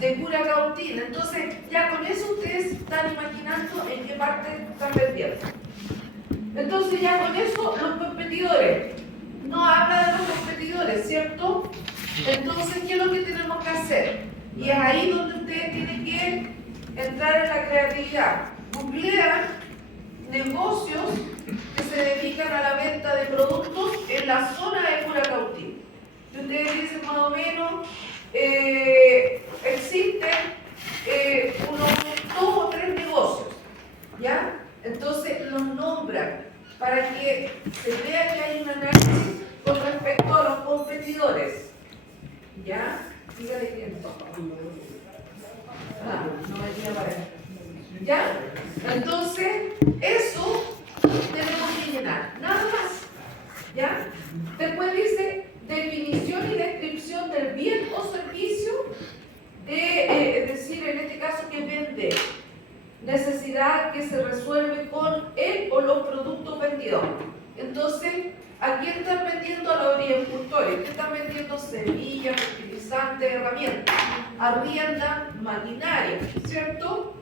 de Curacautín. Entonces, ya con eso ustedes están imaginando en qué parte están vendiendo. Entonces, ya con eso, los competidores. No habla de los competidores, ¿cierto? Entonces, ¿qué es lo que tenemos que hacer? Y es ahí donde ustedes tienen que entrar en la creatividad. Googlean negocios que se dedican a la venta de productos en la zona de Curacautín. Y ustedes dicen más o menos, existen unos 2 o 3 negocios, ¿ya? Entonces los nombran para que se vea que hay un análisis con respecto a los competidores, ¿ya? Dígale quién. No me tiene para él. ¿Ya? Entonces, eso tenemos que llenar, nada más. ¿Ya? Después dice definición y descripción del bien o servicio, es decir, en este caso que vende, necesidad que se resuelve con él o los productos vendidos. Entonces, ¿a quién están vendiendo? A los agricultores. ¿Qué están vendiendo? Semillas, fertilizantes, herramientas. Arriendan maquinaria, ¿cierto?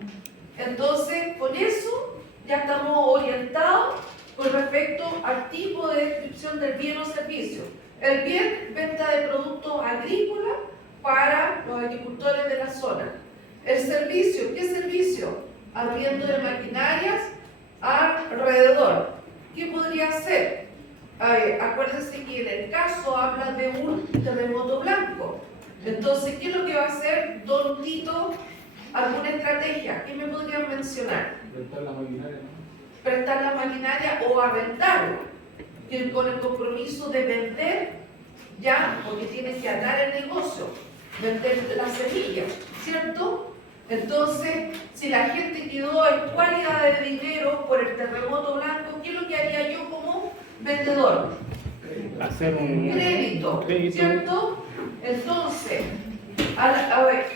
Entonces, con eso ya estamos orientados con respecto al tipo de descripción del bien o servicio. El bien, venta de productos agrícolas para los agricultores de la zona. El servicio, ¿qué servicio? Arriendo de maquinarias alrededor. ¿Qué podría ser? Acuérdense que en el caso habla de un terremoto blanco. Entonces, ¿qué es lo que va a hacer Don Tito? ¿Alguna estrategia? ¿Qué me podrían mencionar? Prestar la maquinaria, ¿no? Prestar la maquinaria o arrendarla, con el compromiso de vender, ya, porque tiene que atar el negocio, vender las semillas, ¿cierto? Entonces, si la gente quedó en cualidad de dinero por el terremoto blanco, ¿qué es lo que haría yo como vendedor? Hacer un Crédito, ¿cierto? Entonces,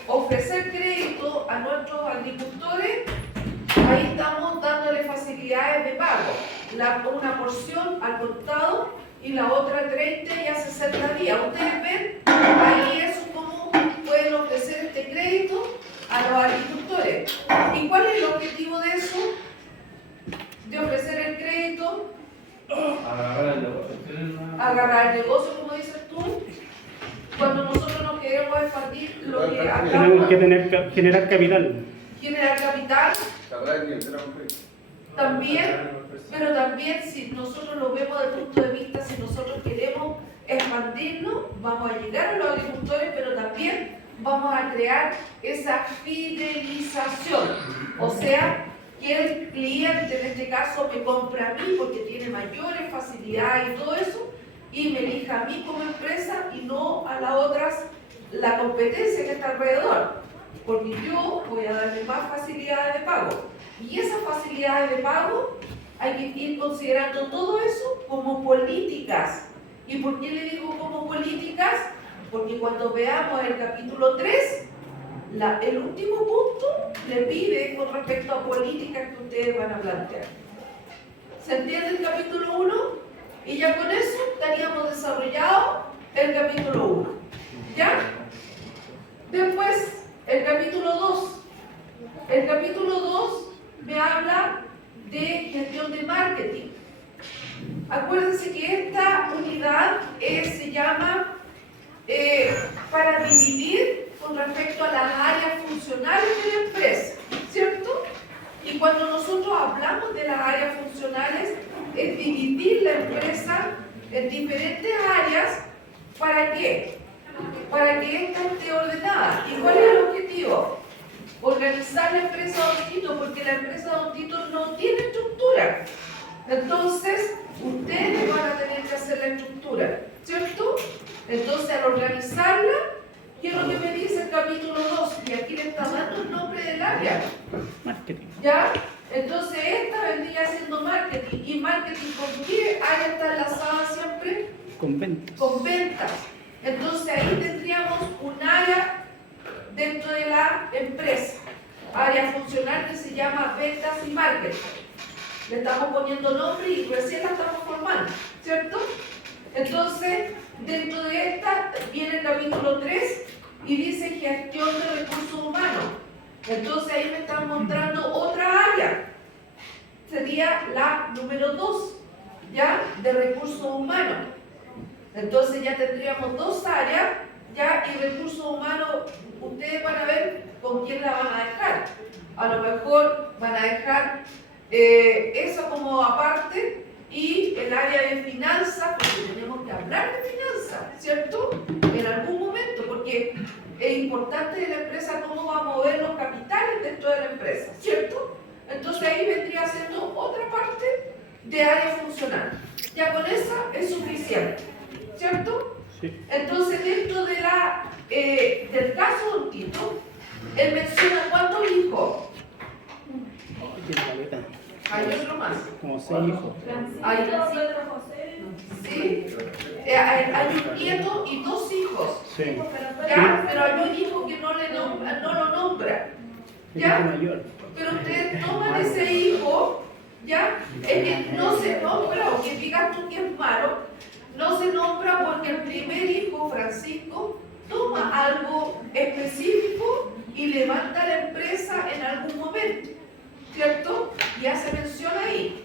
ofrecer crédito a nuestros agricultores, ahí estamos dándole facilidades de pago, una porción al contado y la otra 30 y a 60 días. Ustedes ven, ahí es como pueden ofrecer este crédito a los agricultores. ¿Y cuál es el objetivo de eso? De ofrecer el crédito, agarrar el negocio, como dices tú. Cuando nosotros nos queremos expandir, lo que tenemos que generar capital. Generar capital. También, pero también si nosotros lo vemos desde el punto de vista, si nosotros queremos expandirnos, vamos a llegar a los agricultores, pero también vamos a crear esa fidelización. O sea, que el cliente, en este caso, me compra a mí porque tiene mayores facilidades y todo eso, y me elija a mí como empresa y no a las otras, la competencia que está alrededor, porque yo voy a darle más facilidades de pago. Y esas facilidades de pago hay que ir considerando todo eso como políticas. ¿Y por qué le digo como políticas? Porque cuando veamos el capítulo 3, el último punto le pide con respecto a políticas que ustedes van a plantear. ¿Se entiende el capítulo 1? Y ya con eso estaríamos desarrollado el capítulo 1. ¿Ya? Después, el capítulo 2. El capítulo 2 me habla de gestión de marketing. Acuérdense que esta unidad se llama para dividir con respecto a las áreas funcionales de la empresa, ¿cierto? Y cuando nosotros hablamos de las áreas funcionales, es dividir la empresa en diferentes áreas. ¿Para qué? Para que ésta esté ordenada. ¿Y cuál es el objetivo? Organizar la empresa Don Tito, porque la empresa Don Tito no tiene estructura. Entonces, ustedes van a tener que hacer la estructura, ¿cierto? Entonces, al organizarla, ¿qué es lo que me dice el capítulo 2? Y aquí le está dando el nombre del área. Marketing. ¿Ya? Entonces, esta vendría siendo marketing. ¿Y marketing con qué área está enlazada siempre? Con ventas. Con ventas. Entonces, ahí tendríamos un área dentro de la empresa, área funcional que se llama ventas y marketing. Le estamos poniendo nombre y recién la estamos formando, ¿cierto? Entonces, dentro de esta viene el capítulo 3 y dice gestión de recursos Entonces ahí me están mostrando otra área. Sería la número 2, ¿ya? De recursos humanos. Entonces ya tendríamos 2 áreas, ¿ya? Y recursos humanos, ustedes van a ver con quién la van a dejar. A lo mejor van a dejar eso como aparte y el área de finanzas, porque tenemos que hablar de finanzas, ¿cierto? En algún momento, porque es importante de la empresa cómo va a mover los capitales dentro de la empresa, ¿cierto? Entonces ahí vendría siendo otra parte de área funcional. Ya con esa es suficiente, ¿cierto? Sí. Entonces dentro de del caso de Don Tito, él menciona cuántos hijos. Tiene caleta. Hay otro más. Como 6 hijos. Hay, sí, hay un nieto y 2 hijos. Sí. ¿Ya? Pero hay un hijo que no lo nombra. El ¿Ya? hijo mayor. Pero ustedes toman ese hijo, ¿ya? Es que no se nombra, o que digas tú que es malo, no se nombra porque el primer hijo, Francisco, toma algo específico y levanta la empresa en algún momento, ¿cierto? Y hace mención ahí.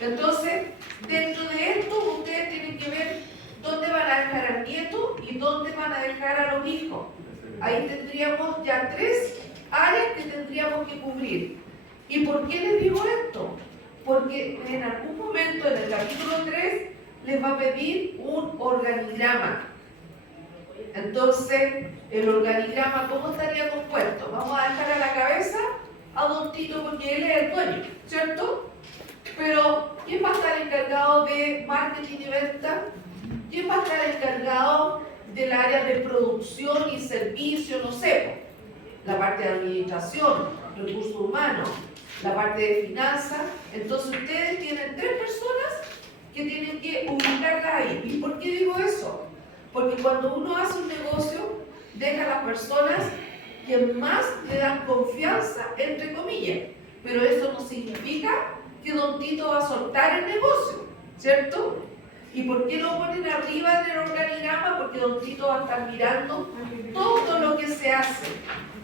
Entonces, dentro de esto, ustedes tienen que ver dónde van a dejar al nieto y dónde van a dejar a los hijos. Ahí tendríamos ya 3 áreas que tendríamos que cubrir. ¿Y por qué les digo esto? Porque en algún momento, en el capítulo 3, les va a pedir un organigrama. Entonces, el organigrama, ¿cómo estaría compuesto? Vamos a dejar a la cabeza a Don Tito porque él es el dueño, ¿cierto? Pero, ¿quién va a estar encargado de marketing y venta? ¿Quién va a estar encargado del área de producción y servicio? No sé, la parte de administración, recursos humanos, la parte de finanzas. Entonces, ustedes tienen 3 personas que tienen que ubicarla ahí. ¿Y por qué digo eso? Porque cuando uno hace un negocio, deja a las personas que más le dan confianza, entre comillas. Pero eso no significa que Don Tito va a soltar el negocio, ¿cierto? ¿Y por qué lo ponen arriba del organigrama? Porque Don Tito va a estar mirando todo lo que se hace.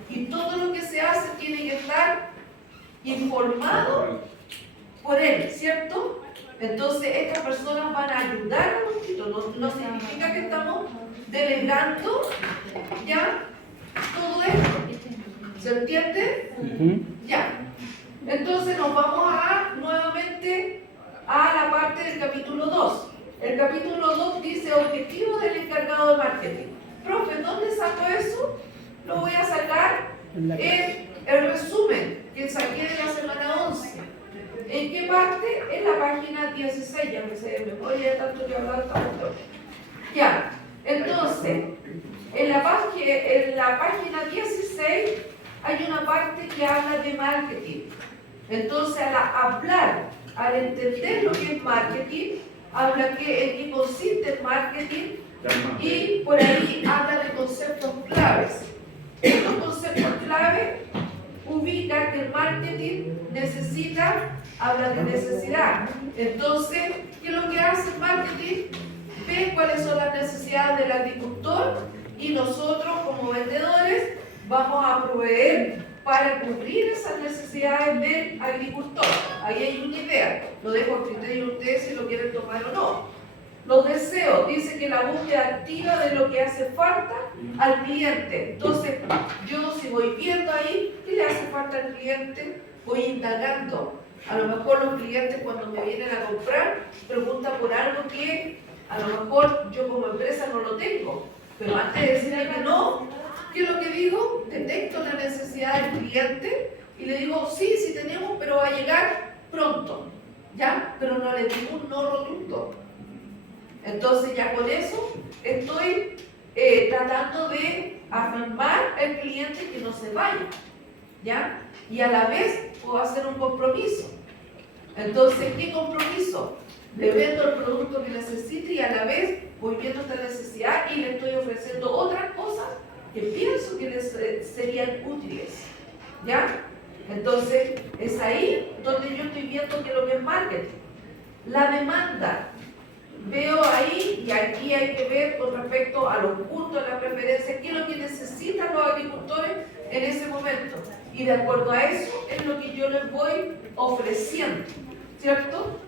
Y todo lo que se hace tiene que estar informado por él, ¿cierto? Entonces estas personas van a ayudar a Don Tito. No significa que estamos delegando ya todo esto. ¿Se entiende? Ya. Entonces nos vamos nuevamente a la parte del capítulo 2. El capítulo 2 dice objetivo del encargado de marketing. Profe, ¿dónde saco eso? Lo voy a sacar en el resumen que saqué de la semana 11. ¿En qué parte? En la página 16, ya me sé de memoria de tanto que hablar tanto. Ya, entonces, en la página 16 hay una parte que habla de marketing. Entonces, al entender lo que es marketing, habla en qué consiste el marketing y por ahí habla de conceptos claves. Estos conceptos claves ubica que el marketing habla de necesidad. Entonces, ¿qué es lo que hace el marketing? Ve cuáles son las necesidades del agricultor y nosotros como vendedores vamos a proveer para cubrir esas necesidades del agricultor. Ahí hay una idea, lo dejo a criterio de ustedes si lo quieren tomar o no. Los deseos, dice que la búsqueda activa de lo que hace falta al cliente. Entonces, yo si voy viendo ahí qué le hace falta al cliente, voy indagando. A lo mejor los clientes cuando me vienen a comprar preguntan por algo que a lo mejor yo como empresa no lo tengo. Pero antes de decirle que no, ¿qué es lo que digo? Detecto la necesidad del cliente y le digo, sí tenemos, pero va a llegar pronto. ¿Ya? Pero no le digo un no rotundo. Entonces ya con eso estoy tratando de afirmar al cliente que no se vaya, ¿ya? Y a la vez puedo hacer un compromiso. Entonces, ¿qué compromiso? Le vendo el producto que necesite y a la vez voy viendo esta necesidad y le estoy ofreciendo otras cosas que pienso que les serían útiles, ¿ya? Entonces, es ahí donde yo estoy viendo que lo que es marketing. La demanda. Veo ahí, y aquí hay que ver con respecto a los puntos de la preferencia, qué es lo que necesitan los agricultores en ese momento. Y de acuerdo a eso es lo que yo les voy ofreciendo, ¿cierto?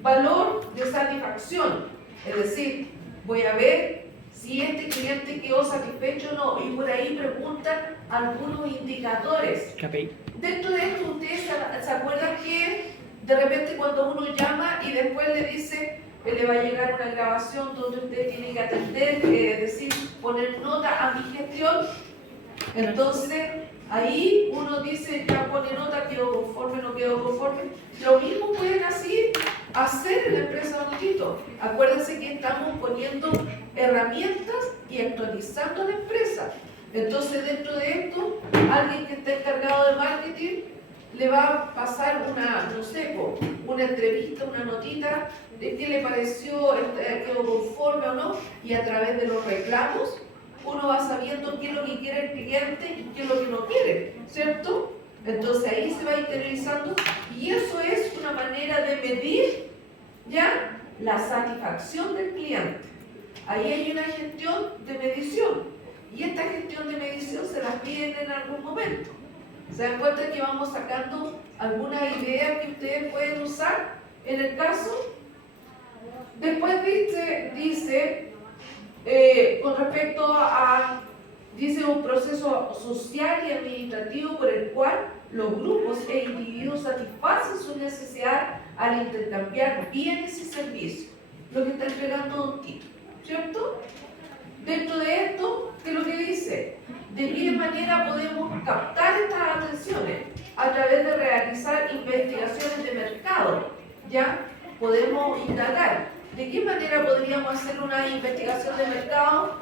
Valor de satisfacción, es decir, voy a ver si este cliente quedó satisfecho o no, y por ahí preguntan algunos indicadores. KPI. Dentro de esto, ustedes se acuerdan que de repente cuando uno llama y después le dice que le va a llegar una grabación donde usted tiene que atender, es decir, poner nota a mi gestión, entonces ahí uno dice, ya pone nota, quedó conforme, no quedó conforme. Lo mismo pueden así hacer en la empresa Notito. Acuérdense que estamos poniendo herramientas y actualizando la empresa. Entonces, dentro de esto, alguien que esté encargado de marketing le va a pasar una entrevista, una notita de qué le pareció, quedó conforme o no, y a través de los reclamos uno va sabiendo qué es lo que quiere el cliente y qué es lo que no quiere, ¿cierto? Entonces ahí se va interiorizando y eso es una manera de medir ya la satisfacción del cliente. Ahí hay una gestión de medición y esta gestión de medición se las piden en algún momento. ¿Se dan cuenta que vamos sacando algunas ideas que ustedes pueden usar en el caso? Después dice con respecto dice un proceso social y administrativo por el cual los grupos e individuos satisfacen su necesidad al intercambiar bienes y servicios, lo que está entregando Don Tito, ¿cierto? Dentro de esto, ¿qué es lo que dice? ¿De qué manera podemos captar estas atenciones? A través de realizar investigaciones de mercado, ¿ya? Podemos indagar. ¿De qué manera podríamos hacer una investigación de mercado?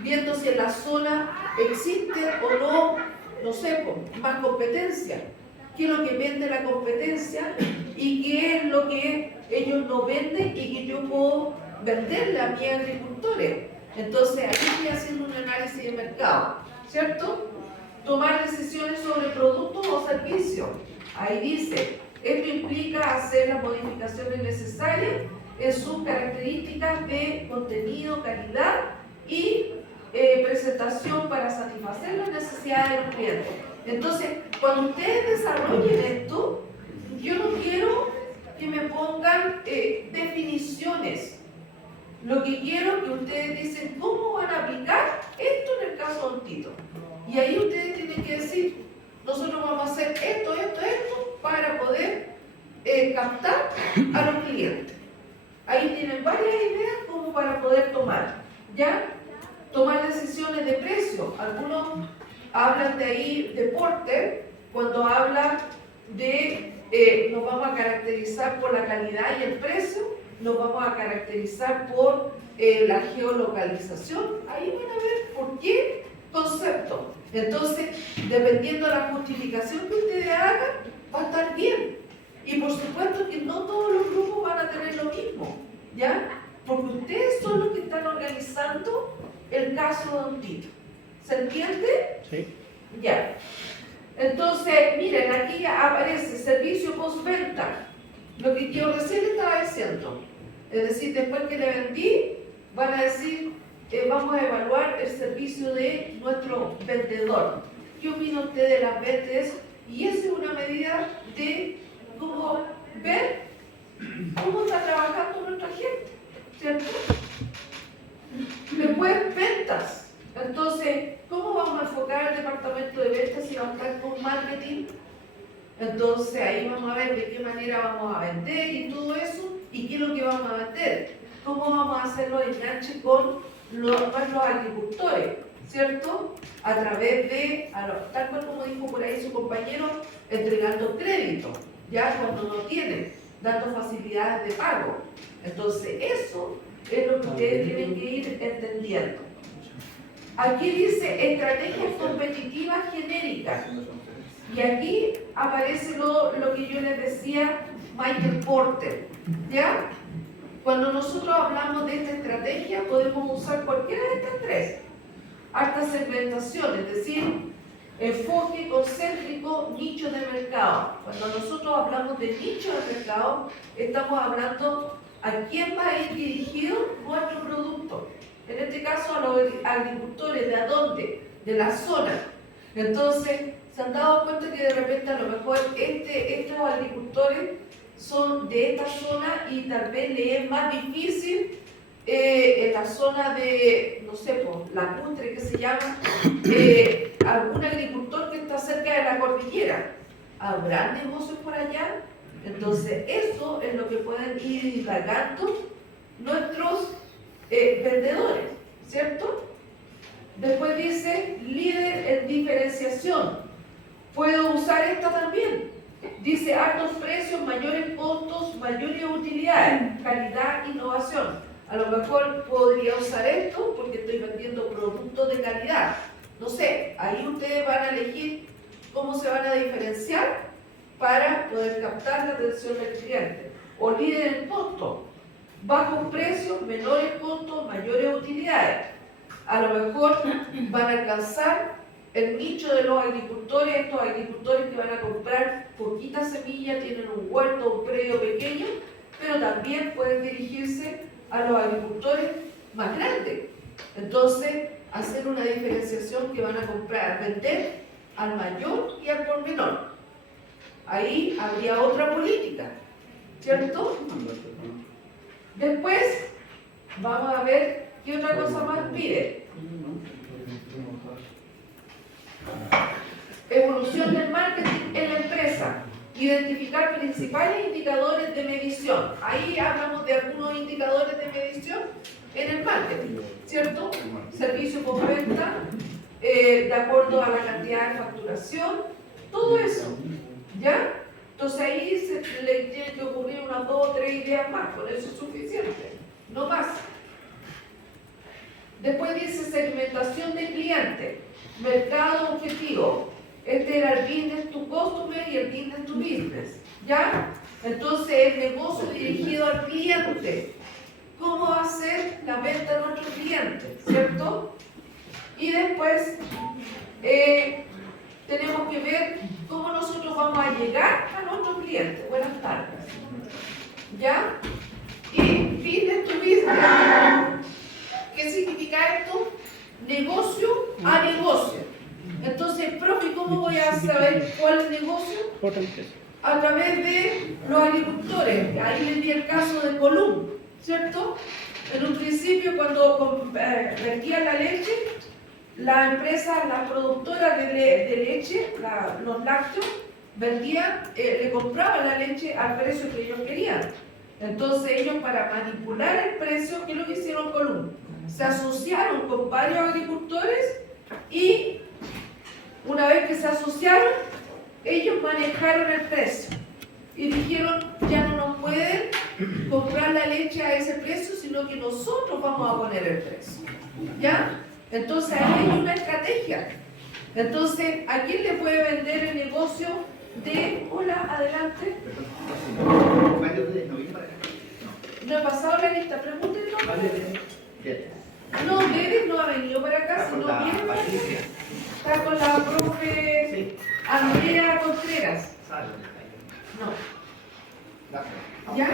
Viendo si en la zona existe o no sé, más competencia. ¿Qué es lo que vende la competencia? ¿Y qué es lo que ellos no venden y que yo puedo venderle a mis agricultores? Entonces, aquí estoy haciendo un análisis de mercado, ¿cierto? Tomar decisiones sobre productos o servicios. Ahí dice, esto implica hacer las modificaciones necesarias en sus características de contenido, calidad y presentación para satisfacer las necesidades de los clientes. Entonces, cuando ustedes desarrollen esto, yo no quiero que me pongan definiciones. Lo que quiero es que ustedes dicen cómo van a aplicar esto en el caso de Don Tito. Y ahí ustedes tienen que decir, nosotros vamos a hacer esto para poder captar a los clientes. Ahí tienen varias ideas como para poder tomar, ¿ya? Tomar decisiones de precio. Algunos hablan de ahí de Porter, cuando hablan de nos vamos a caracterizar por la calidad y el precio, nos vamos a caracterizar por la geolocalización. Ahí van a ver por qué concepto. Entonces, dependiendo de la justificación que ustedes hagan, va a estar bien. Y por supuesto que no todos los grupos van a tener lo mismo, ¿ya? Porque ustedes son los que están organizando el caso de Don Tito. ¿Se entiende? Sí. Ya. Entonces, miren, aquí aparece servicio postventa. Lo que yo recién estaba diciendo. Es decir, después que le vendí, van a decir, vamos a evaluar el servicio de nuestro vendedor. ¿Qué opina usted de las ventas? Y esa es una medida de cómo ver cómo está trabajando nuestra gente, ¿cierto? Después, ventas. Entonces, ¿cómo vamos a enfocar el departamento de ventas si va a estar con marketing? Entonces, ahí vamos a ver de qué manera vamos a vender y todo eso, y qué es lo que vamos a vender. ¿Cómo vamos a hacer los enganches con nuestros agricultores? ¿Cierto? A través de, tal cual como dijo por ahí su compañero, entregando crédito, ya cuando no tienen, dando facilidades de pago. Entonces, eso es lo que ustedes tienen que ir entendiendo. Aquí dice estrategias competitivas genéricas. Y aquí aparece lo que yo les decía, Michael Porter, ¿ya? Cuando nosotros hablamos de esta estrategia, podemos usar cualquiera de estas tres. Alta segmentación, es decir, enfoque concéntrico, nicho de mercado. Cuando nosotros hablamos de nicho de mercado, estamos hablando a quién va a ir dirigido nuestro producto. En este caso, a los agricultores, ¿de a dónde? De la zona. Entonces, se han dado cuenta que de repente a lo mejor estos agricultores son de esta zona y tal vez le es más difícil en la zona de, no sé, pues, lacustre que se llama, algún agricultor que está cerca de la cordillera. ¿Habrá negocios por allá? Entonces, eso es lo que pueden ir indagando nuestros vendedores, ¿cierto? Después dice, líder en diferenciación. Puedo usar esta también. Dice, altos precios, mayores costos, mayores utilidades, calidad, innovación. A lo mejor podría usar esto porque estoy vendiendo productos de calidad. No sé, ahí ustedes van a elegir cómo se van a diferenciar para poder captar la atención del cliente. O líder en costo, bajos precios, menores costos, mayores utilidades. A lo mejor van a alcanzar el nicho de los agricultores, estos agricultores que van a comprar poquita semilla, tienen un huerto, un predio pequeño, pero también pueden dirigirse a los agricultores más grandes. Entonces, hacer una diferenciación que van a comprar, vender al mayor y al por menor. Ahí habría otra política, ¿cierto? Después, vamos a ver qué otra cosa más pide. Evolución del marketing en la empresa. Identificar principales indicadores de medición. Ahí hablamos de algunos indicadores de medición en el marketing, ¿cierto? Servicio por venta, de acuerdo a la cantidad de facturación, todo eso, ¿ya? Entonces ahí le tiene que ocurrir unas 2 o 3 ideas más, con eso es suficiente, no más. Después dice segmentación de cliente, mercado objetivo. Este era el business to customer y el business to business, ¿ya? Entonces, el negocio dirigido al cliente. ¿Cómo hacer la venta a nuestro cliente? ¿Cierto? Y después, tenemos que ver cómo nosotros vamos a llegar a nuestro cliente. Buenas tardes. ¿Ya? Y business to business. ¿Qué significa esto? Negocio a negocio. Entonces, profe, ¿cómo voy a saber cuál es el negocio? A través de los agricultores. Ahí les di el caso de Colum, ¿cierto? En un principio, cuando vendían la leche, la empresa, las productoras de leche, los lácteos, vendían, le compraban la leche al precio que ellos querían. Entonces, ellos, para manipular el precio, ¿qué es lo que hicieron Colum? Se asociaron con varios agricultores y una vez que se asociaron, ellos manejaron el precio y dijeron, ya no nos pueden comprar la leche a ese precio, sino que nosotros vamos a poner el precio, ¿ya? Entonces ahí hay una estrategia. Entonces, ¿a quién le puede vender el negocio de... Hola, adelante. No he pasado la lista, pregúntenlo. No, Dedes no ha venido para acá, sino viene para acá. Está con la profe Andrea Contreras. No. ¿Ya?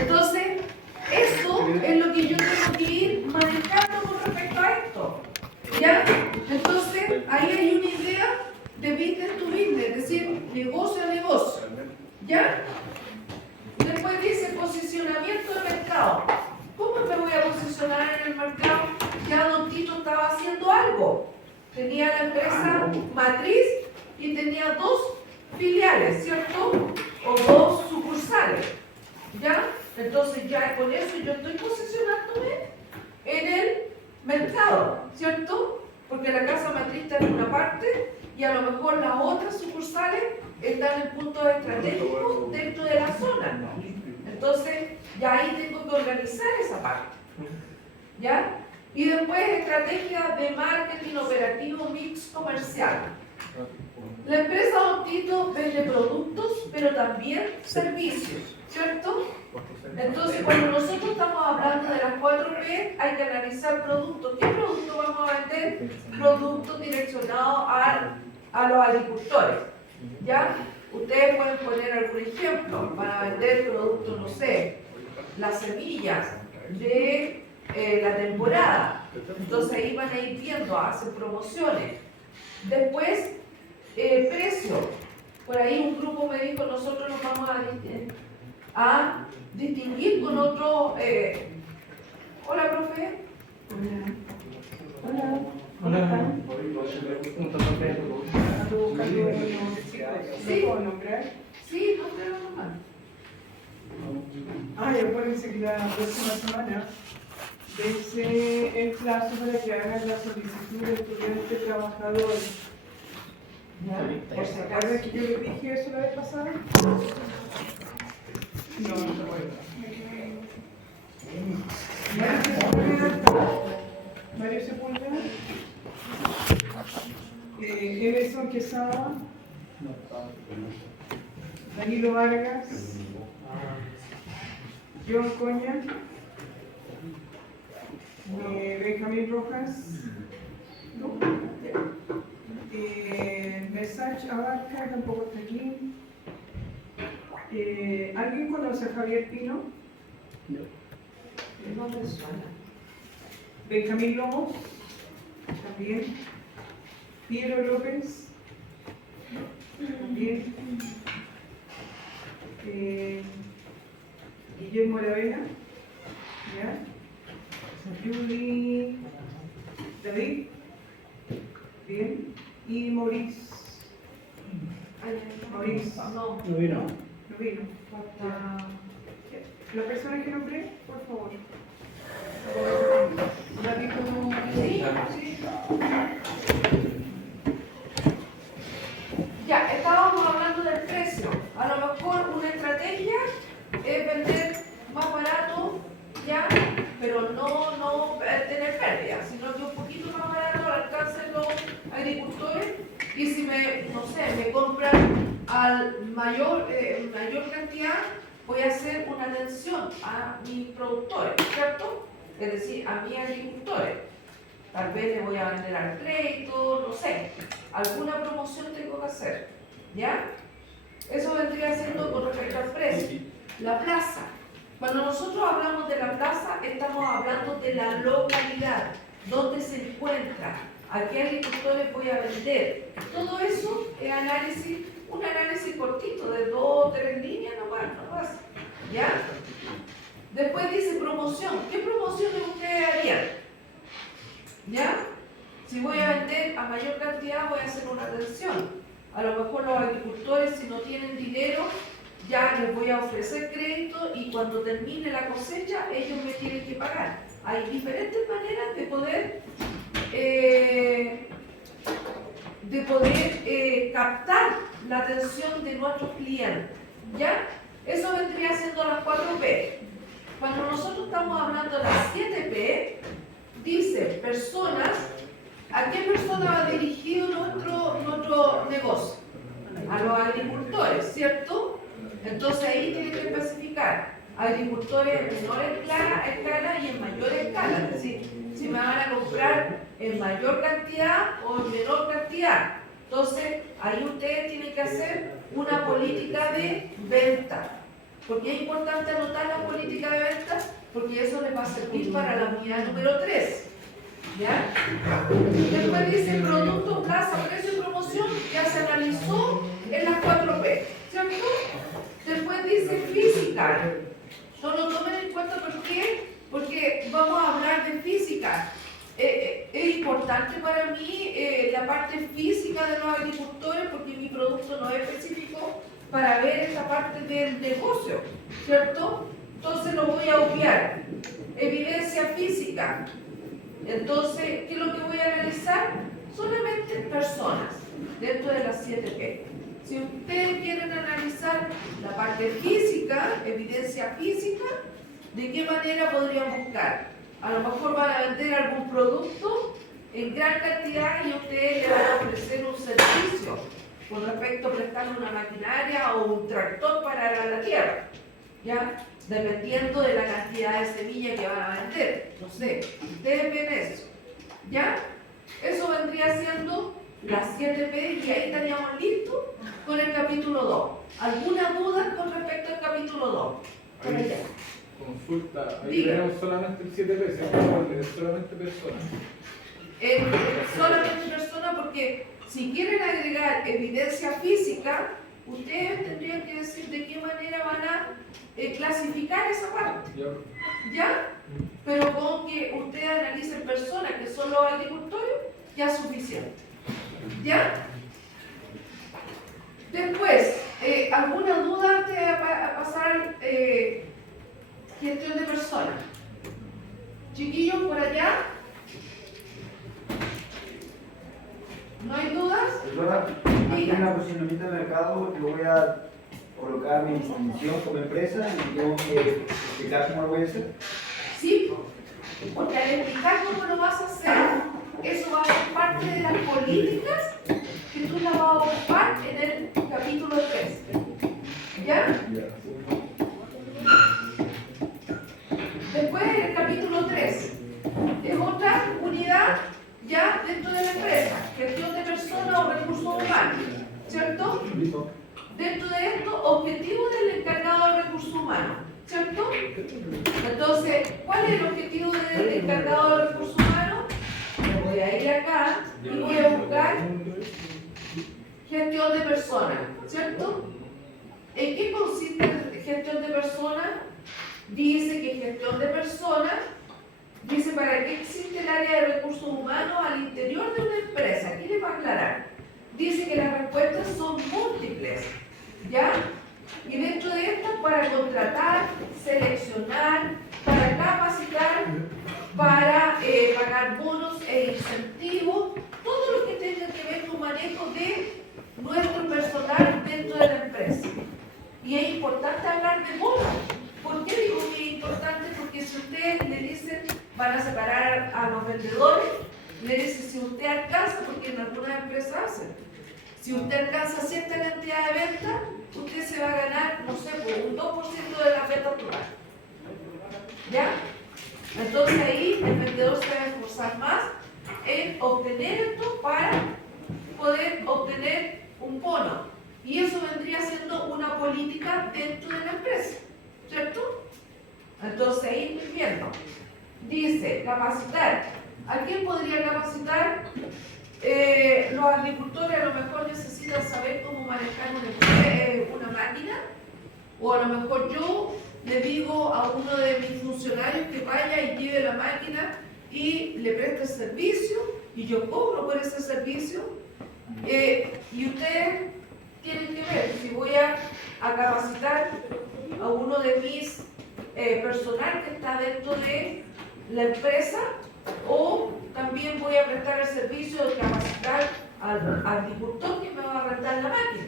Entonces, eso es lo que yo tengo que ir manejando con respecto a esto. ¿Ya? Entonces, ahí hay una idea de business to business, es decir, negocio a negocio. ¿Ya? Después dice posicionamiento de mercado. ¿Cómo me voy a posicionar en el mercado? Ya Don Tito estaba haciendo algo. Tenía la empresa matriz y tenía 2 filiales, ¿cierto? O 2 sucursales. ¿Ya? Entonces ya con eso yo estoy posicionándome en el mercado, ¿cierto? Porque la casa matriz está en una parte y a lo mejor las otras sucursales están en puntos estratégicos dentro de la zona. Entonces, ya ahí tengo que organizar esa parte. ¿Ya? Y después, estrategia de marketing operativo mix comercial. La empresa Don Tito vende productos, pero también servicios, ¿cierto? Entonces, cuando nosotros estamos hablando de las 4P, hay que analizar productos. ¿Qué productos vamos a vender? Productos direccionados a los agricultores, ¿ya? Ustedes pueden poner algún ejemplo para vender productos, no sé, las semillas de la temporada. Entonces ahí van a ir viendo, hacen promociones. Después, precio. Por ahí un grupo me dijo, nosotros nos vamos a distinguir con otro. Hola, profe. Hola. Hola. Un toque. Sí. ¿Lo puedo nombrar? Sí, no creo nomás. Y acuérdense que la próxima semana vence el plazo para que hagan la solicitud de estudiante trabajador. ¿Ya? ¿Se acuerdan que yo les dije eso la vez pasada? No se acuerdan. Mario Sepúlveda. Emerson Quesada. Danilo Vargas. John Coña. Benjamín Rojas. Mesach Abarca tampoco está aquí. ¿Alguien conoce a Javier Pino? No me suena. Benjamín Lomos, también. Piero López, también. Guillermo Aravena, ¿ya? Julie David, bien. Y Maurice. Maurice. No. No vino. No vino. La persona que nombré, por favor. David, Sí. Ya, estábamos hablando del precio. A lo mejor una estrategia es vender más barato, ya, pero no tener pérdida, sino que un poquito más barato al alcance de los agricultores. Y si me compran al mayor cantidad, voy a hacer una atención a mis productores, ¿cierto? Es decir, a mis agricultores. Tal vez le voy a vender al crédito, no sé. Alguna promoción tengo que hacer, ¿ya? Eso vendría siendo con respecto al precio. La plaza. Cuando nosotros hablamos de la plaza, estamos hablando de la localidad, dónde se encuentra, a qué agricultores voy a vender. Todo eso es un análisis cortito de 2 o 3 líneas, no más, ¿ya? Después dice promoción. ¿Qué promociones ustedes harían? ¿Ya? Si voy a vender a mayor cantidad, voy a hacer una atención. A lo mejor los agricultores, si no tienen dinero, ya les voy a ofrecer crédito y cuando termine la cosecha, ellos me tienen que pagar. Hay diferentes maneras de poder captar la atención de nuestros clientes. ¿Ya? Eso vendría siendo las 4P. Cuando nosotros estamos hablando de las 7P, dice personas. ¿A qué persona va dirigido nuestro negocio? A los agricultores, ¿cierto? Entonces ahí tienen que especificar agricultores en menor escala y en mayor escala. Es decir, si me van a comprar en mayor cantidad o en menor cantidad. Entonces ahí ustedes tienen que hacer una política de venta. ¿Por qué es importante anotar la política de venta? Porque eso les va a servir para la unidad número 3. ¿Ya? Después dice producto, plaza, precio y promoción, ya se analizó en las 4P, ¿cierto? Después dice física. No lo tomen en cuenta, ¿por qué? Porque vamos a hablar de física. Es importante para mí la parte física de los agricultores porque mi producto no es específico para ver esta parte del negocio, ¿cierto? Entonces lo voy a obviar. Evidencia física. Entonces, ¿qué es lo que voy a analizar? Solamente personas dentro de las 7P. Si ustedes quieren analizar la parte física, evidencia física, ¿de qué manera podrían buscar? A lo mejor van a vender algún producto en gran cantidad y ustedes le van a ofrecer un servicio con respecto a prestarle una maquinaria o un tractor para arar la tierra, ¿ya? Dependiendo de la cantidad de semilla que van a vender. No sé, ustedes ven eso, ¿ya? Eso vendría siendo las 7P y ahí estaríamos listos con el capítulo 2. ¿Alguna duda con respecto al capítulo 2? Por allá. Consulta, ahí Diga. tenemos solamente el 7P, ¿cierto? Es solamente personas. Solamente persona, porque si quieren agregar evidencia física, ustedes tendrían que decir de qué manera van a clasificar esa parte, Ya. ¿ya? Pero con que ustedes analicen personas que son los agricultores, ya es suficiente, ¿ya? Después, ¿alguna duda antes de pasar gestión de personas? Chiquillos, por allá. ¿No hay dudas? Perdona, aquí en la posicionamiento de mercado yo voy a colocar mi distinción como empresa y tengo que explicar cómo lo voy a hacer. Sí, porque al explicar cómo lo vas a hacer, eso va a ser parte de las políticas que tú las vas a ocupar en el capítulo 3. ¿Ya? Después, en el capítulo 3, es otra unidad ya dentro de la empresa, gestión de personas o recursos humanos, ¿cierto? Dentro de esto, objetivo del encargado de recursos humanos, ¿cierto? Entonces, ¿cuál es el objetivo del encargado de recursos humanos? Me voy a ir acá y voy a buscar gestión de personas, ¿cierto? ¿En qué consiste gestión de personas? Dice que gestión de personas, dice para qué existe el área de recursos humanos al interior de una empresa. Aquí les va a aclarar. Dice que las respuestas son múltiples, ¿ya? Y dentro de estas, para contratar, seleccionar, para capacitar, para pagar bonos e incentivos, todo lo que tenga que ver con manejo de nuestro personal dentro de la empresa. Y es importante hablar de bonos. ¿Por qué digo que es importante? Porque si ustedes le dicen, van a separar a los vendedores, le dicen si usted alcanza, porque en algunas empresas hacen, si usted alcanza cierta cantidad de ventas, usted se va a ganar, no sé, por un 2% de la venta total. ¿Ya? Entonces ahí el vendedor se va a esforzar más en obtener esto para poder obtener un bono. Y eso vendría siendo una política dentro de la empresa, ¿cierto? Entonces ahí estoy viendo. Dice, capacitar. ¿A quién podría capacitar? Los agricultores a lo mejor necesitan saber cómo manejar una máquina, o a lo mejor yo le digo a uno de mis funcionarios que vaya y lleve la máquina y le preste el servicio y yo cobro por ese servicio, y ustedes tienen que ver si voy a capacitar a uno de mis personal que está dentro de la empresa, o también voy a prestar el servicio de capacitar al agricultor que me va a rentar la máquina.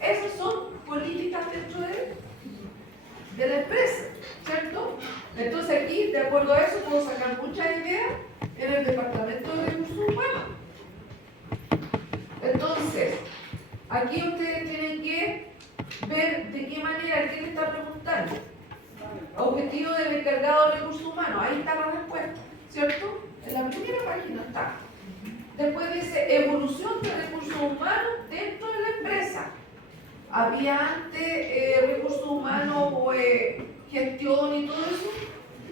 Esas son políticas dentro de la empresa, ¿cierto? Entonces aquí, de acuerdo a eso, puedo sacar muchas ideas en el departamento de recursos humanos. Entonces, aquí ustedes tienen que ver de qué manera, quién está preguntando. Objetivo del encargado de recursos humanos, ahí está la respuesta, ¿cierto? En la primera página está. Después dice evolución de recursos humanos dentro de la empresa. ¿Había antes recursos humanos o gestión y todo eso?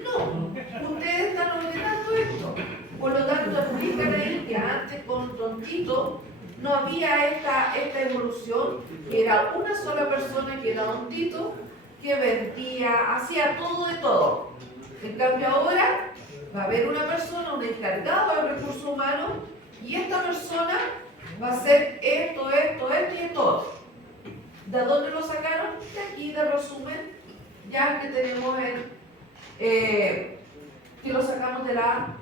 No, ustedes están ordenando esto. Por lo tanto, explican ahí que antes con Tontito no había esta evolución, que era una sola persona, que era Don Tito, que vendía, hacía todo de todo. En cambio ahora va a haber una persona, un encargado de recursos humanos, y esta persona va a hacer esto y esto. ¿De dónde lo sacaron? De aquí, de resumen, ya que tenemos que lo sacamos de la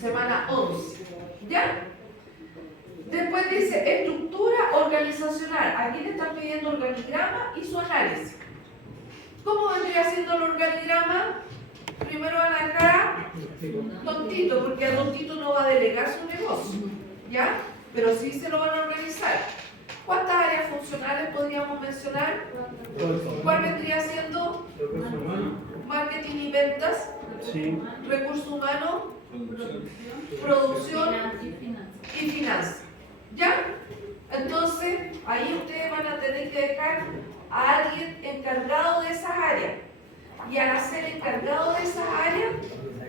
semana 11. ¿Ya? Después dice estructura organizacional. Aquí le están pidiendo organigrama y su análisis. ¿Cómo vendría siendo el organigrama? Primero van a dejar a Tontito, porque a Tontito no va a delegar su negocio, ¿ya? Pero sí se lo van a organizar. ¿Cuántas áreas funcionales podríamos mencionar? ¿Cuál vendría siendo? Marketing y ventas, Sí. recursos humanos, producción y finanzas. ¿Ya? Entonces, ahí ustedes van a tener que dejar a alguien encargado de esas áreas. y al ser encargado de esas áreas,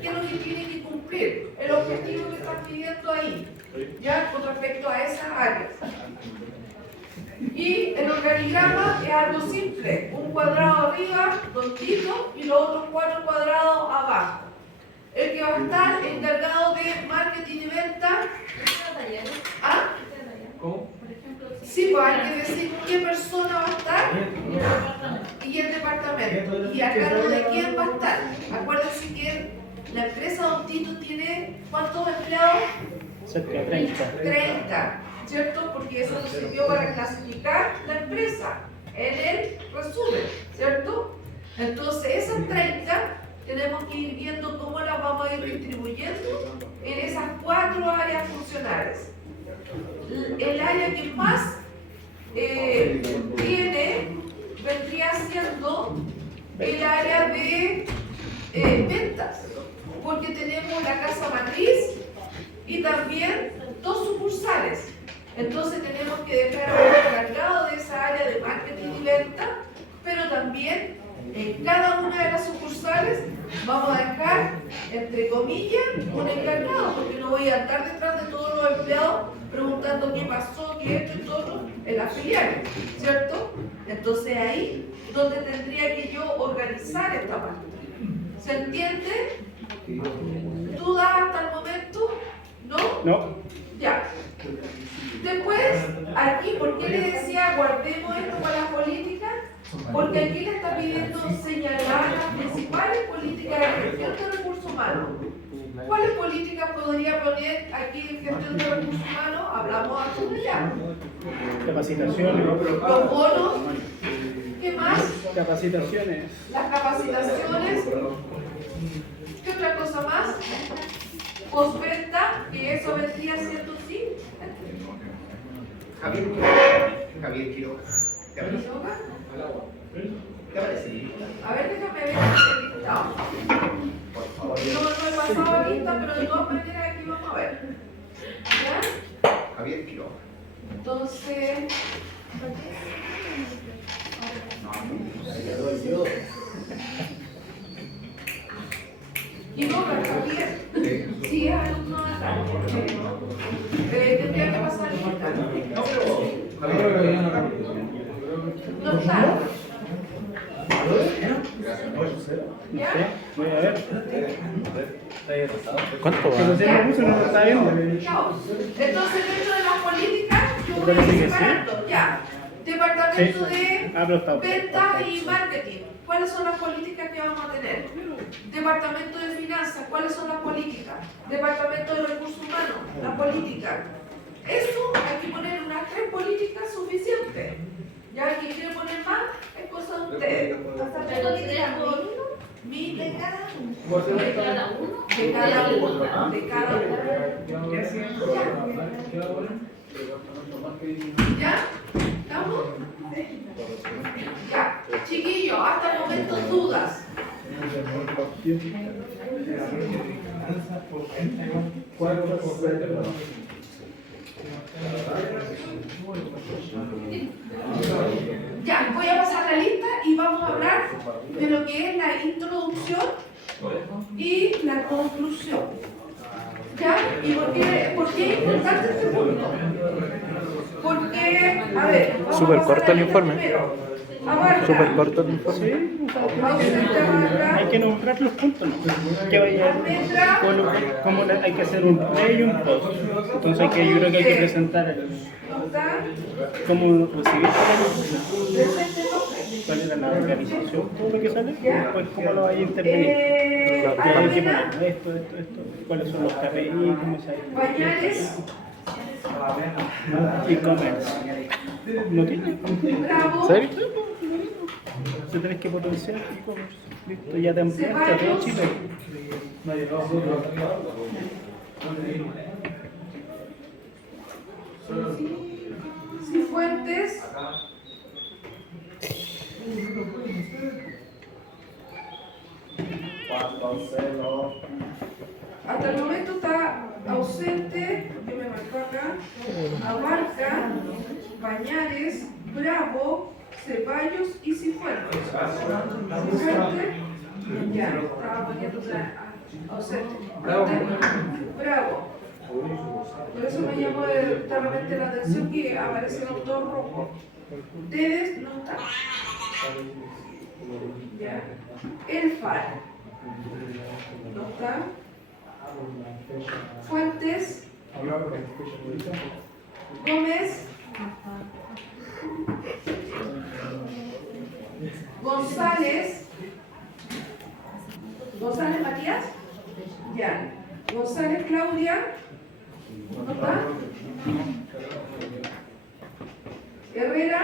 ¿qué es lo que tiene que cumplir? El objetivo que están pidiendo ahí, ya con respecto a esas áreas. Y el organigrama es algo simple, un cuadrado arriba, dos tiros y los otros 4 cuadrados abajo. El que va a estar encargado de marketing y venta. ¿Ah? ¿Cómo? Sí, pues hay que decir qué persona va a estar y el departamento. Y a cargo de quién va a estar. Acuérdense que la empresa Don Tito tiene ¿cuántos empleados? Cerca de 30. 30, ¿cierto? Porque eso nos sirvió para clasificar la empresa en el resumen, ¿cierto? Entonces esas 30 tenemos que ir viendo cómo las vamos a ir distribuyendo en esas 4 áreas funcionales. El área que más tiene vendría siendo el área de ventas, porque tenemos la casa matriz y también 2 sucursales. Entonces tenemos que dejar a un encargado de esa área de marketing y venta, pero también en cada una de las sucursales vamos a dejar, entre comillas, un encargado, porque no voy a estar detrás de todos los empleados preguntando qué pasó, qué esto y todo en las filiales, ¿cierto? Entonces ahí donde tendría que yo organizar esta parte. ¿Se entiende? ¿Dudas hasta el momento? ¿No? No. Ya. Después, aquí, ¿por qué le decía guardemos esto para las políticas? Porque aquí le está pidiendo señalar las principales políticas de gestión de recursos humanos. ¿Cuáles políticas podría poner aquí en gestión de recursos humanos? Hablamos antes ya. Capacitaciones. Los bonos. ¿Qué más? Capacitaciones. Las capacitaciones. ¿Qué otra cosa más? Postventa, que eso vendría siendo sí. Javier Quiroga. ¿Te parece? ¿Te parece? A ver, déjame ver el listado. Por favor. No he pasado lista, pero de todas maneras aquí vamos a ver. ¿Ya? Javier Quiroga. Entonces, Quiroga, Javier. Sí, es alumno de acá. Tendría que pasar lista. No, pero Javier. No está. ¿Ya? Voy a ver. ¿Cuánto Que no va? sé, no puso, no lo está viendo. Chao. Entonces, dentro de las políticas, yo voy a Parece que sí. separando. Ya. Departamento Sí. de Pero está. ventas y marketing. ¿Cuáles son las políticas que vamos a tener? Departamento de finanzas. ¿Cuáles son las políticas? Departamento de recursos humanos. Las políticas. Eso hay que poner unas 3 políticas suficientes. Ya, quien quiere poner más, es cosa de ustedes. Pero tenemos Mi de cada uno. de cada uno. De cada uno. De cada uno. ¿Ya? ¿Estamos? Ya. Chiquillos, hasta el momento dudas. Ya, voy a pasar la lista y vamos a hablar de lo que es la introducción y la conclusión. ¿Ya? ¿Y por qué es importante este punto? Porque, a ver, vamos Súper a pasar corto la el lista informe. primero. Abarca Súper corto el informe. Sí, ausente, abarca hay que nombrar los puntos, ¿no? Que vaya almendra, como hay que hacer un pre y un post. Entonces yo creo que hay que presentar fruta, cómo recibir la presente nombre. cuál era la organización, todo lo que sale, y después cómo lo vaya a intervenir. Ya hay que poner esto, cuáles son los KPI, cómo se hace. Pañales, E-commerce. ¿No tiene? bravo, ¿Serio? Se tenés que potenciar e-commerce. Listo, ya te ampliaste a todo Chile. Cifuentes, hasta el momento está ausente, yo me marco acá, Abarca, Pañales, Bravo, Ceballos y Cifuentes. Cifuentes, Ya, estaba poniendo ausente. Bravo. Bravo. Por eso me llamó realmente la atención que aparecieron todos rojos. Ustedes no están. Ya. El Faro. No está. Fuentes. Gómez. González. González Matías. Ya. González Claudia. ¿No está? Herrera.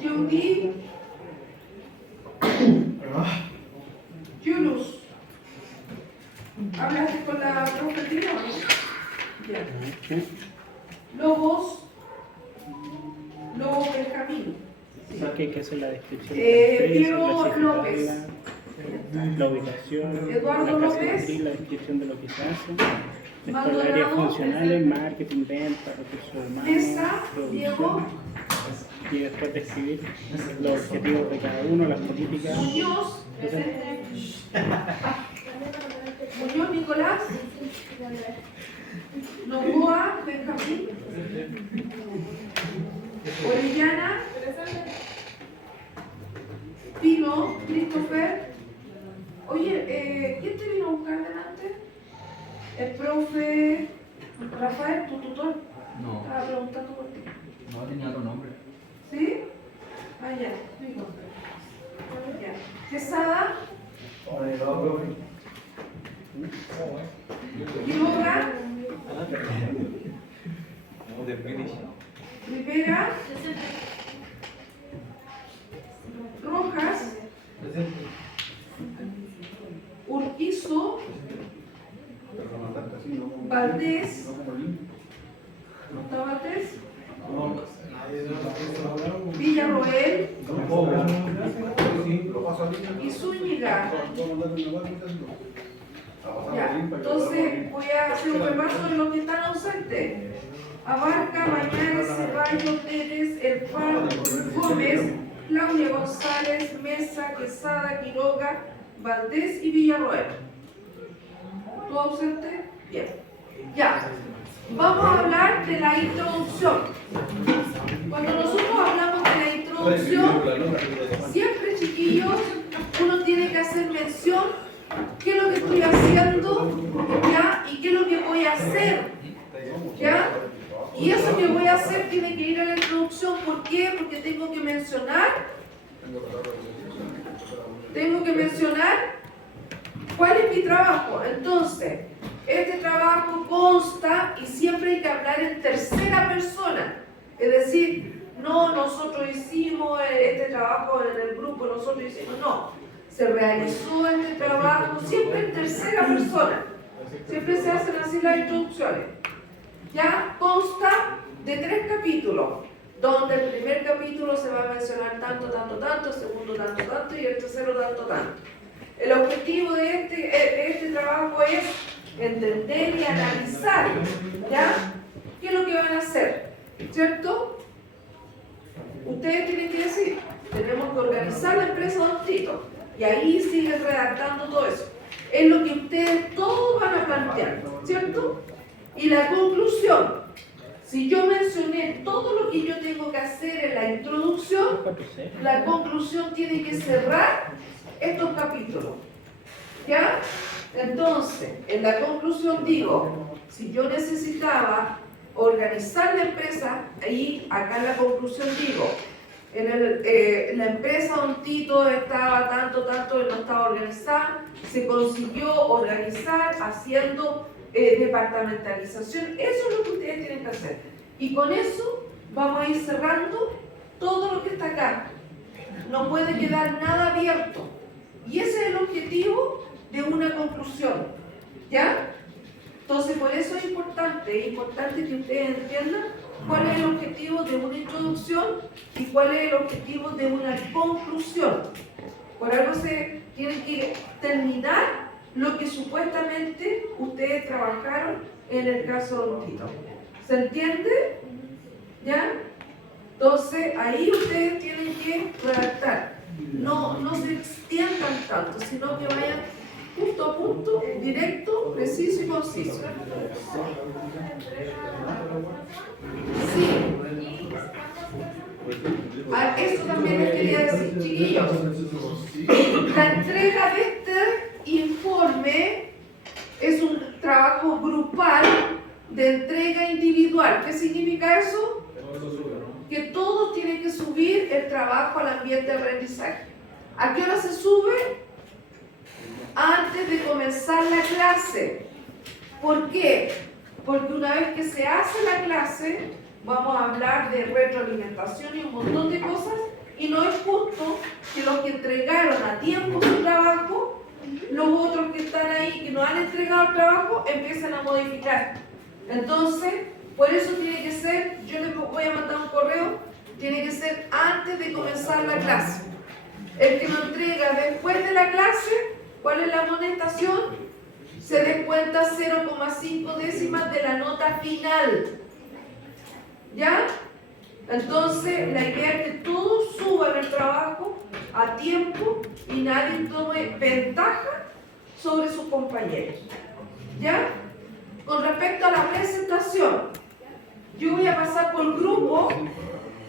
Judy. Yunus. ¿Hablaste con la profesora? Ya. Lobos. Lobos Benjamín. O sea, que hay que hacer la descripción de la empresa, Diego clasificarla, López. la ubicación, Eduardo la López. clasificación, la descripción de lo que se hace, después Maldonado. áreas funcionales, marketing, venta, recursos humanos, Mesa. Diego. producción, y después describir los objetivos de cada uno, las políticas. Muñoz. Muñoz Nicolás. Novoa Benjamín. Orellana. Pino Christopher. Oye, ¿quién te vino a buscar delante? El profe Rafael, tu tutor. No, Estaba preguntando por ti. no tenía otro nombre. ¿Sí? Ah, ya. Ya. Quesada. Quiroga. Rivera. Rojas. Urquizo. Valdés. ¿No está Valdés? Villarroel. Y Zúñiga. Ya, entonces voy a hacer un repaso de los que están ausentes. Abarca, Mañares, Ceballos, Pérez, El Faro, Gómez, Claudia González, Mesa, Quesada, Quiroga, Valdés y Villarroel. ¿Tú ausente? Bien. Ya. Vamos a hablar de la introducción. Cuando nosotros hablamos de la introducción, siempre, chiquillos, uno tiene que hacer mención qué es lo que estoy haciendo, ¿ya? Y qué es lo que voy a hacer, ¿ya? Y eso que voy a hacer tiene que ir a la introducción. ¿Por qué? Porque tengo que mencionar cuál es mi trabajo. Entonces, este trabajo consta, y siempre hay que hablar en tercera persona, es decir, no nosotros hicimos este trabajo en el grupo, nosotros hicimos, no, se realizó este trabajo siempre en tercera persona, siempre se hacen así las introducciones. Ya consta de 3 capítulos, donde el primer capítulo se va a mencionar tanto, tanto, tanto, el segundo tanto, tanto y el tercero tanto, tanto. El objetivo de este trabajo es entender y analizar, ¿ya? ¿Qué es lo que van a hacer? ¿Cierto? Ustedes tienen que decir, tenemos que organizar la empresa Don Tito, y ahí siguen redactando todo eso. Es lo que ustedes todos van a plantear, ¿cierto? Y la conclusión, si yo mencioné todo lo que yo tengo que hacer en la introducción, la conclusión tiene que cerrar estos capítulos, ¿ya? Entonces, en la conclusión digo, si yo necesitaba organizar la empresa, ahí acá en la conclusión digo, en la empresa Don Tito estaba tanto, no estaba organizada, se consiguió organizar haciendo departamentalización. Eso es lo que ustedes tienen que hacer. Y con eso vamos a ir cerrando todo lo que está acá. No puede quedar nada abierto. Y ese es el objetivo de una conclusión, ¿ya? Entonces, por eso es importante que ustedes entiendan cuál es el objetivo de una introducción y cuál es el objetivo de una conclusión. Por algo se tiene que terminar lo que supuestamente ustedes trabajaron en el caso de Don Tito. ¿Se entiende? ¿Ya? Entonces, ahí ustedes tienen que redactar. No se extiendan tanto, sino que vayan punto a punto, directo, preciso y conciso. Sí. Eso también les quería decir, chiquillos. La entrega de este informe es un trabajo grupal de entrega individual. ¿Qué significa eso? Que todos tienen que subir el trabajo al ambiente de aprendizaje. ¿A qué hora se sube? Antes de comenzar la clase. ¿Por qué? Porque una vez que se hace la clase, vamos a hablar de retroalimentación y un montón de cosas, y no es justo que los que entregaron a tiempo su trabajo, los otros que están ahí, que no han entregado el trabajo, empiecen a modificar. Entonces, por eso tiene que ser, yo les voy a mandar un correo, tiene que ser antes de comenzar la clase. El que lo entrega después de la clase, ¿cuál es la amonestación? Se descuenta 0,5 décimas de la nota final. ¿Ya? Entonces, la idea es que todos suban el trabajo a tiempo y nadie tome ventaja sobre sus compañeros. ¿Ya? Con respecto a la presentación, yo voy a pasar por grupo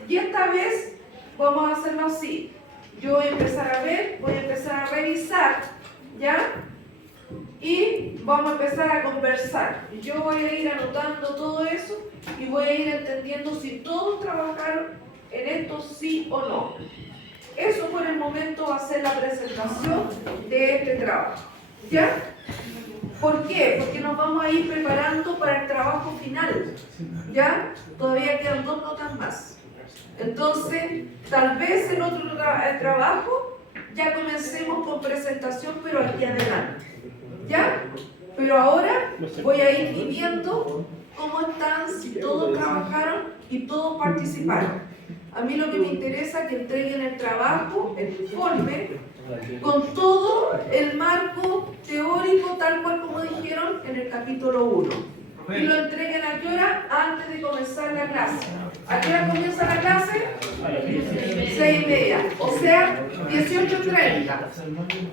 y esta vez vamos a hacerlo así. Yo voy a empezar a ver, voy a empezar a revisar, ¿ya? Y vamos a empezar a conversar. Yo voy a ir anotando todo eso y voy a ir entendiendo si todos trabajaron en esto sí o no. Eso por el momento va a ser la presentación de este trabajo. ¿Ya? ¿Por qué? Porque nos vamos a ir preparando para el trabajo final. ¿Ya? Todavía quedan 2 notas más. Entonces, tal vez el otro trabajo ya comencemos con presentación, pero aquí adelante. ¿Ya? Pero ahora voy a ir viendo cómo están, si todos trabajaron y todos participaron. A mí lo que me interesa es que entreguen el trabajo, el informe, con todo el marco teórico, tal cual como dijeron en el capítulo 1. Y lo entreguen a qué hora? Antes de comenzar la clase. ¿A qué hora comienza la clase? 6:30. O sea, 18:30.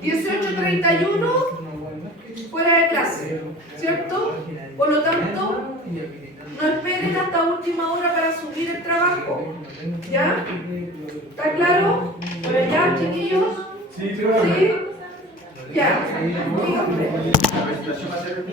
18:31 fuera de clase. ¿Cierto? Por lo tanto, no esperen hasta última hora para subir el trabajo. ¿Ya? ¿Está claro? ¿Por allá, chiquillos? Sí, ¿Sí? Ya. Díganme. La presentación va a ser